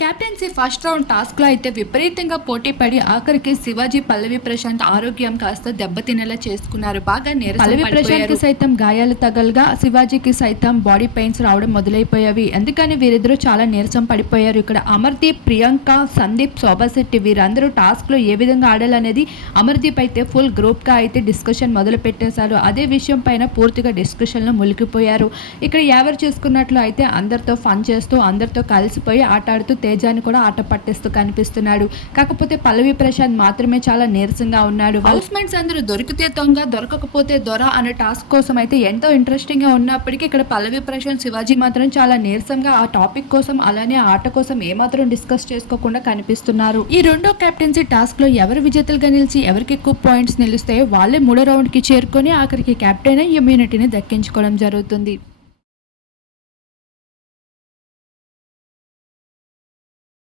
Captaincy first round టాస్క్లో అయితే విపరీతంగా పోటీ పడి ఆఖరికి శివాజీ పల్లవి ప్రశాంత్ ఆరోగ్యం కాస్త దెబ్బతినేలా చేసుకున్నారు. బాగా పల్లవి. ప్రశాంత్కి సైతం గాయాలు తగలగా శివాజీకి సైతం బాడీ పెయిన్స్ రావడం మొదలైపోయావి. అందుకని వీరిద్దరూ చాలా నీరసం పడిపోయారు. ఇక్కడ అమర్దీప్ ప్రియాంక సందీప్ శోభాశెట్టి వీరందరూ టాస్క్లో ఏ విధంగా ఆడాలనేది అమర్దీప్ అయితే ఫుల్ గ్రూప్గా అయితే డిస్కషన్ మొదలు పెట్టేశారు అదే విషయం పైన పూర్తిగా డిస్కషన్లో మునిగిపోయారు. ఇక్కడ ఎవరు చేసుకున్నట్లు అయితే అందరితో ఫన్ చేస్తూ అందరితో కలిసిపోయి ఆట ఆడుతూ తేజాని కూడా ఆట పట్టేస్తూ కనిపిస్తున్నాడు. కాకపోతే పల్లవి ప్రశాంత్ మాత్రమే చాలా నీరసంగా ఉన్నాడు. హౌస్ మేట్స్ అందరూ దొరికితే దొంగ దొరకకపోతే దొర అనే టాస్క్ కోసం అయితే ఎంతో ఇంట్రెస్టింగ్గా ఉన్నప్పటికీ ఇక్కడ పల్లవి ప్రశాంత్ శివాజీ మాత్రం చాలా నీరసంగా ఆ టాపిక్ కోసం అలానే ఆట కోసం ఏమాత్రం డిస్కస్ చేసుకోకుండా కనిపిస్తున్నారు. ఈ రెండో కెప్టెన్సీ టాస్క్లో ఎవరు విజేతలుగా నిలిచి ఎవరికి ఎక్కువ పాయింట్స్ నిలుస్తాయో వాళ్ళే మూడో రౌండ్కి చేరుకొని ఆఖరికి కెప్టెన్ ఇమ్యూనిటీని దక్కించుకోవడం జరుగుతుంది.